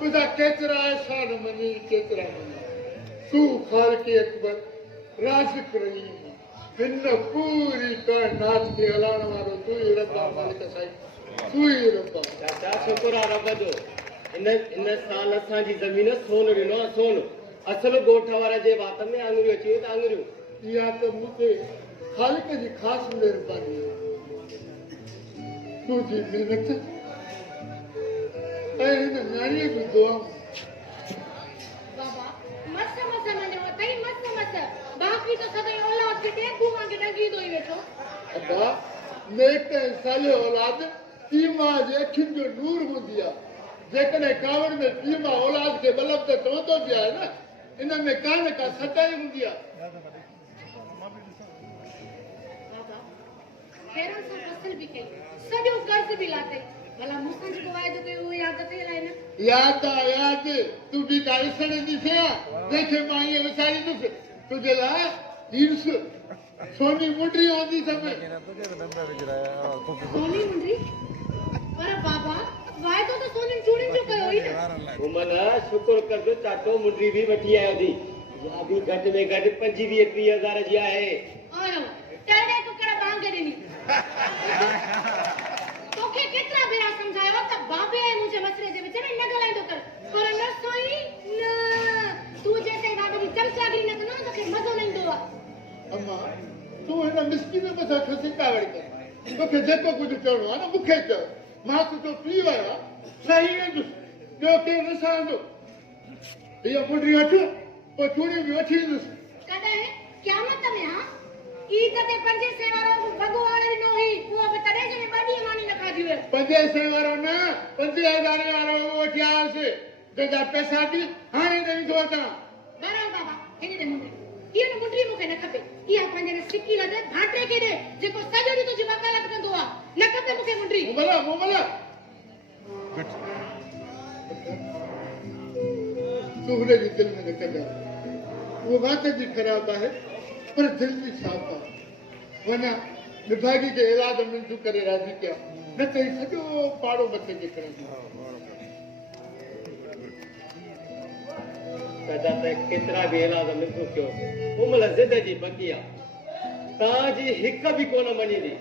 तुझा केचरा शान money केचरा money तू खालके अकबर राज़िक रहीम हिन पूरी कायनात खे हलाइण वारो तू ई रब्बा मालिक साईं तू ई रब्बा चाचा शुक्र आहे रब जो इन साल असांजी ज़मीन सोन ॾिनो आहे सोन असुल ॻोठ वारा जे वात में आङुरियूं अची वियूं त आङुरियूं इहा त मूंखे ख़ालिक जी ख़ासि महिरबानी आहे तुंहिंजी महिनत ऐं हिन नानीअ जी दुआ बाबा मस्त मस्त मने तई मस्त मस्त बाकी तो सदा औलाद के टेकू मांगे नगी दोई वेठो अब्बा नेक साले औलाद ईमा जे अखियुनि जो नूर हूंदी आहे जेकॾहिं कावड़ में ईमा औलाद खे बलब त चवंदो बि आहे न इन में का न का सच्चाई हूंदी आहे बाबा हेरन सा फसल भी कई सॼो कर्ज भी लाते भला मूंसां जेको वाइदो कयो उहो यादि अथई अलाए न याद आहे यादि तूं बि त ॾिसण जी थिया जंहिंखे मां ईअं विसारींदुसि तुंहिंजे लाइ हींस सोनी मुंडी आंदी समय सोनी मुंडी पर बाबा वाइदो तो सोनी चूड़िन जो कयो ई न घुमल शुक्र करजो चाचो मुंडी बि वठी आयो थी या बि घटि में घटि 25-30 हज़ार जी आहे और तेरे को कड़ा बांग ॾिनी तोखे केतिरा भेरा समझायो त बाबे मुंहिंजे मसले जे विच में न ॻाल्हाईंदो कर पर न सोई न तूं जेके बाबे जी चमचागिरी न कंदो तोखे मज़ो न ईंदो आहे अम्मा तूं हिन मिसकिन मथां छो चिंतावड़ी कर तोखे जेको कुझु चवणो आहे न मूंखे चओ मां तुंहिंजो पीउ आहियो आहे सही वेंदुसि ॿियो केरु न सहंदो इहा मुंडी वठि पोइ चूड़ियूं बि वठी ईंदुसि कॾहिं क़यामत में हा ई कते पंजे सै वारो भॻवान ॾिनो हुई उहो बि तॾहिं जॾहिं 2 ॾींहं मानी न खाधी हुई 500 वारो न 5000 वारो वठी आयोसि जंहिंजा पैसा बि हाणे न ईंदो अचां बराबरि बाबा हेॾे दे मुंडी इहा न मुंडी मूंखे न खपे इहा पंहिंजे सिकी लदे भाटे खे ॾे जेको सॼो ॾींहुं तुंहिंजी वकालत कंदो आहे न खपे मूंखे मुंडी मोबाइल तूं हुनजी दिलि में न कजां उहो वात जी ख़राबु आहे पर दिलि जी साफ़ आहे वञा विभागी खे इलाज मंज़ूर करे राज़ी कया न त ही सॼो पाड़ो मथे ते खणंदी चाचा त केतिरा बि इलाज मिठो कयो उमल ज़िद जी बकी आहे तव्हांजी हिक बि कोन मञींदी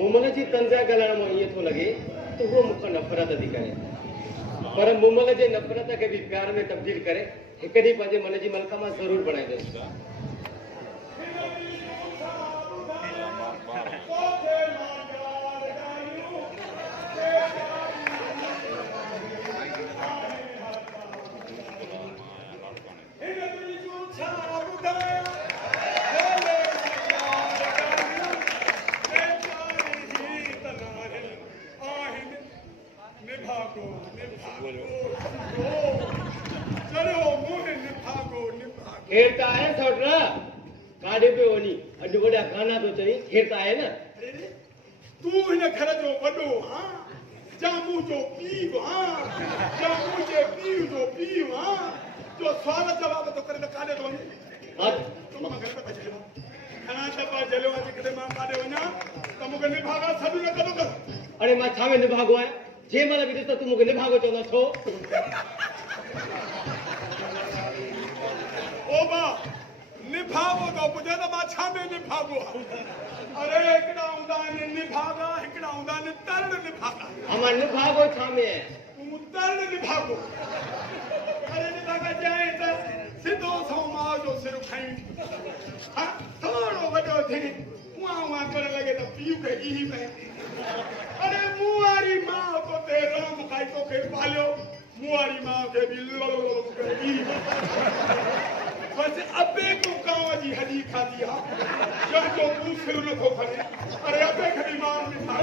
मुमल जी तंज़ा ॻाल्हाइण मां ईअं थो लॻे त उहो मूंखां नफ़रत थी करे पर मुमल जे नफ़रत खे बि प्यार में तब्दील करे हिकु ॾींहुं पंहिंजे मन जी मलका मां ज़रूरु बणाईंदुसि खेर त आहे सौटरा काॾे पियो वञी अॼु वॾा गाना थो चई खेर त आहे न तूं हिन घर जो वॾो हां जामू जो पीउ हां जामू जे पीउ जो पीउ हां जो सवाल जवाब तो करे त काॾे थो वञे तूं मां घर में अची खाना दफ़ा जलियो आहे जेकॾहिं मां काॾे वञा त मूंखे निभागा सॾु न कंदो कर अरे मां छा में निभागो आहियां जंहिं महिल बि ॾिस त तूं मूंखे निभागो चवंदा छो ओ बा निभागो तो पुछे त मां छा में निभागो अरे हिकिड़ा हूंदा आहिनि निभागा हिकिड़ा हूंदा आहिनि तरण निभागा अमां निभागो छा में आहे तूं तरण निभागो अरे निभागा जाए त सिधो सो मां जो सिर खई थोड़ो वॾो थी उहा उहा करण लॻे त पीउ खे ई पए अरे मूं वारी मां तो ते राम खाई तोखे पालियो मूं वारी मां खे बि बस अबे को गांव जी हडी खादी हा जो तू सिर न को खणे अरे अबे खे बि मां न था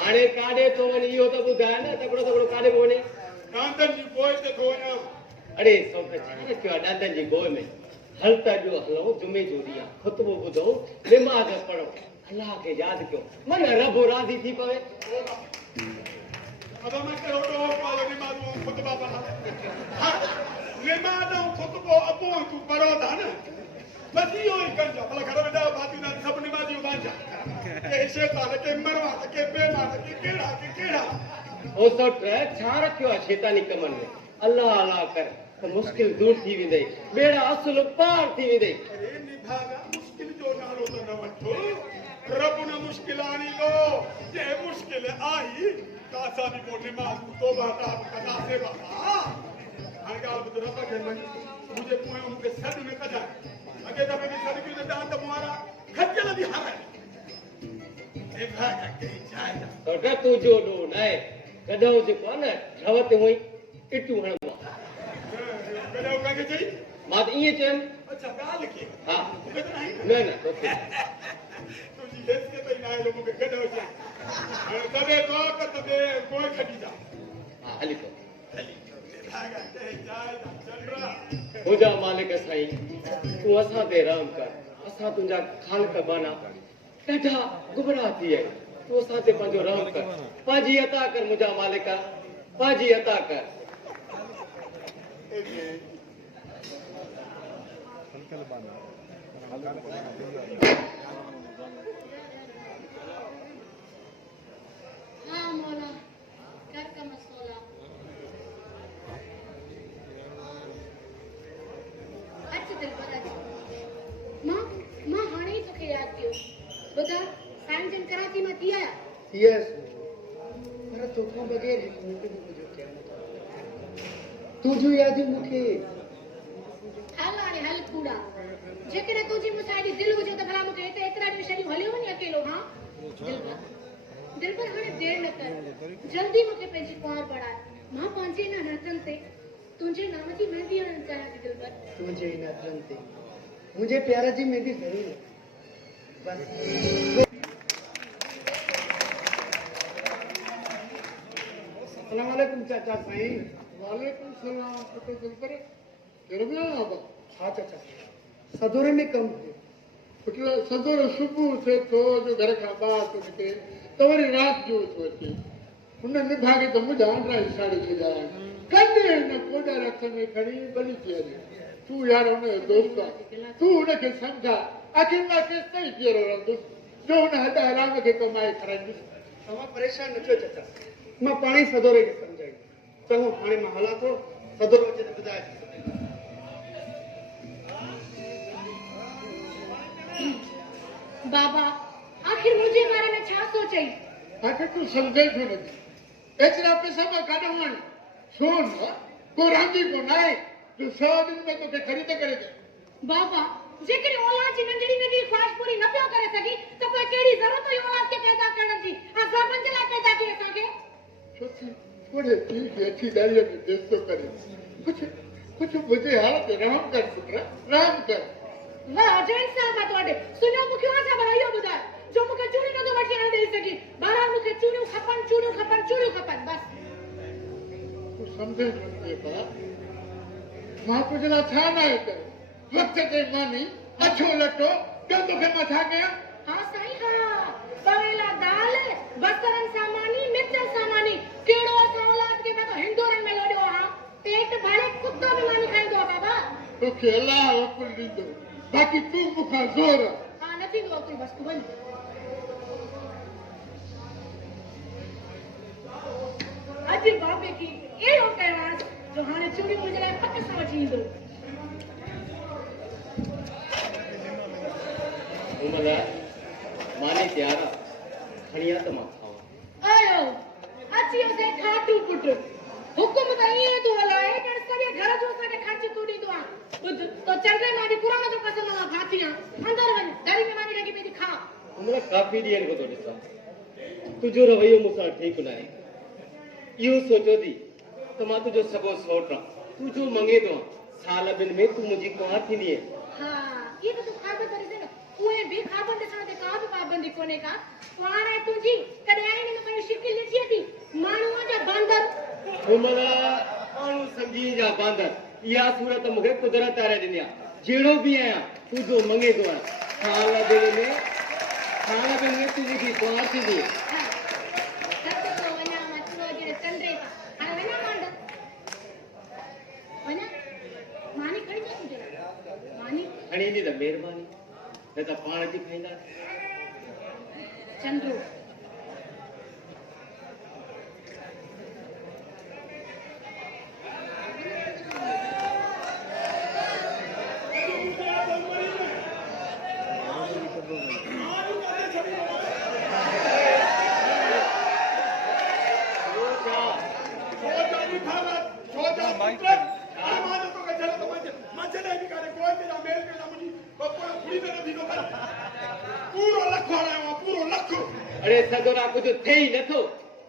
हाणे काॾे थो वञे इहो त ॿुधाए न तकिड़ो तकिड़ो काॾे पियो वञे कांदन जी गोई ते थो वञा अरे सौट छा कयो आहे ॾाॾनि जी गोए में हल त अॼु हलो जुमे जो ॾींहुं आहे ख़ुतबो ॿुधो निमाज़ पढ़ो अलाह खे यादि कयो मन रब राज़ी थी पवे अब मैं करो तो पालो निमाज़ वो खुतबा पढ़ा निमाज़ और खुतबो अबो तू पढ़ो था ना बस यो ही कर जा भला घर में जाओ बाती ना सब निमाज़ी बांचा के शैतान के मरवा के बेमा के केड़ा ओ सट छा रखियो आहे शैतानी कमन में अल्लाह अल्लाह कर त मुश्किल दूर थी वेंदई बेड़ा असुल पार थी वेंदई अरे निभागा मुश्किल जो नालो तो न वठो रब ने मुश्किल आनी लो जे मुश्किल आई कासा भी को नमाज तौबा ताब कदा से बाबा हां गाल बुध रब के मन मुझे कोई उनके सद में कदा अगे दफे की सद की दान तो मारा खजल भी हारे निभागा के जाए तो तू जो नो नाए गडो जे कोन झवत हुई इटू हणवा गडो का के जाई मां इए चन अच्छा गाल के हां नहीं न ओके तुझी हेस के तो ना लोगों के गडो जा कदे तो कदे कोई खड़ी जा हां हली तो निभागा के जाए चल रहा हुजा मालिक साईं तू असां ते रहम कर असां तुंजा खालक बाना ॾाढा गुबराह थी आहे तू असां ते पंहिंजो रहम कर पंहिंजी अता कर मुंहिंजा मालिक पंहिंजी अता कर हाँ मौला घर का मसौला अच्छा दिल पर अच्छा मां हाणे ही तोखे याद कयो ॿुधा साईं जन कराची मां थी आया यस पर तोखां बगैर हिकु मिंट बि मुंहिंजो चैन नथो तुंहिंजूं यादियूं मूंखे हल हाणे हल कूड़ा जेकॾहिं तुंहिंजी मूंसां एॾी दिलि हुजे त भला मूंखे हिते एतिरा ॾींहं छॾियूं हलियो वञे अकेलो हा दिल पर हाणे देरि न कर जल्दी मूंखे पंहिंजी कुंवार बढ़ाए मां पंहिंजे हिन हथनि ते तुंहिंजे नाम जी मेहंदी हणणु चाहियां थी दिल पर तुंहिंजे हिन हथनि ते मुंहिंजे प्यार जी मेहंदी ज़रूरु बस अस्सलाम वालेकुम चाचा साईं वालेकुम सलाम पुट दिल पर केरबिया बाबा हा चाचा सदोरे में कम थे पुट सदोर सुबुह थे तो जो घर खां ॿाहिरि थो निकिरे त वरी राति जो थो अचे हुन निभागे त मुंहिंजा आंड्रा ई साड़ी छॾिया आहिनि कॾहिं हिन कोॾा रथ में खणी बली थी वञे तूं यार हुनजो दोस्त आहे तूं हुनखे सम्झा आखिर मां केसि ताईं कहिड़ो रहंदुसि जो हुन हॾ हराम खे कमाए खाराईंदुसि तव्हां परेशान न थियो चाचा मां पाण ई सदोरे खे सम्झाई चङो हाणे मां हलां थो सदोरो अचे त ॿुधाए बाबा आखिर मुंहिंजे बारे में छा सोचई आखिर तूं सम्झे छो नथी एतिरा पैसा मां काॾो आणी छो न को रांदी कोन आहे जो 100 ॾींहं में तोखे ख़रीद करे ॾे बाबा जेकॾहिं औलाद जी नंढड़ी नंढड़ी ख्वाहिश पूरी न पियो करे सघी त पोइ कहिड़ी ज़रूरत हुई औलाद खे पैदा करण जी असां जे लाइ पैदा कई असांखे छो थोरे पीउ खे अची ॾाड़ीअ में बेस्तो करे कुझु मुंहिंजे हाल ते रहम कर पुट रहम कर वाह अजय साहब मां तोड़े सुनो मूंखे उहा ख़बर इहो ॿुधाए जो मूंखे चूड़ियूं नथो वठी आणे ॾेई सघी बहरहाल मूंखे चूड़ियूं खपनि बस तूं सम्झे नथी बाप मां तुंहिंजे लाइ छा न आहे करे वक़्त ते मानी अछो लटो ॿियो तोखे मां छा कयां हाँ साईं हाँ तवेला दाल बसरन सामानी मिर्चन सामानी केड़ो असां औलाद खे मैं तो हिंदुरन में लोड़ियो हां पेट भरे कुत्तो भी मानी खाईंदो आहे बाबा तोखे अलाह वकुल ॾींदो बाक़ी तूं मूंखां ज़ोर हाँ न थींदो तूं बस तूं वञ अॼु बाबे खे अहिड़ो कयोसि जो हाणे चूड़ियूं मुंहिंजे लाइ पक सां वठी ईंदो उमल मानी तैयार खणी आ त मां खावां आयो अचियो से खाटू पुट हुकुम त ईअं तूं हलाए ॼण सॼे घर जो असांखे ख़र्च तूं ॾींदो आहे ॿुध तो चंडे मां बि क़ुरान जो कसम मां फाती आहियां अंदरि वञ दरी में मानी लॻी पई खा उमल काफ़ी ॾींहंनि खां थो ॾिसां तुंहिंजो रवैयो मूंसां ठीकु न आहे इहो सोचियो थी त मां तुंहिंजो सॻो सौट आहियां तूं जो मङे थो साल ॿिनि में तूं मुंहिंजी कुंवार थींदी हा ये तो तू ख़बर करे दे न उहे भी ख़बर ॾिसण ते का बि पाबंदी कोन्हे का कुंवार आहे तुंहिंजी कॾहिं आई न पंहिंजी शिकिल ॾिठी थी माण्हूअ जा बांदर उमल माण्हू सम्झी जा बांदर इहा सूरत मूंखे कुदरत तारे ॾिनी आहे जहिड़ो बि आहियां तूं जो मङे थो आहियां साल ॿिनि में तूं मुंहिंजी कुंवार थींदी खणी ईंदी त महिरबानी न त पाण अची खाईंदा चंद्रू अरे भावा छोटा पुत्र अरे मां तो के चलो तो मां चले भी करे कोई तेरा मेल के ना मुझी बप्पा पूरी तरह भी नो कर पूरो लख आयो पूरो लख अरे सदोरा कुछ थे ही नथो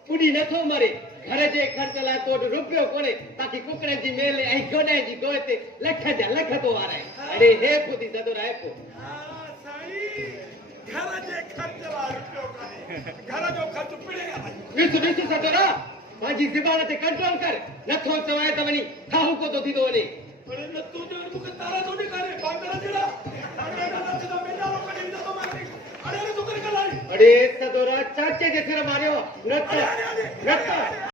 पुडी नथो मरे घर जे खर्च लाइ तो रुपयो कोने ताकि कुकड़े जी मेल ऐं गोॾे जी गोए ते लख जा लख तो वाराए अरे हे पुदी सदोरा है पो हां साईं घर जे खर्च ला रुपयो काने घर जो खर्च पड़ेगा विस सदोरा पंहिंजी ज़बान ते कंट्रोल कर नथो चवाए त वञी खाहू को तो थींदो वञे अरे न तू जो मुके तारा तो निकाले बांदरा जरा अरे ना तो मेरा लोग कहीं तो मारने अरे तो कर कलाई अरे सदोरा चाचे जे सिर मारियो न त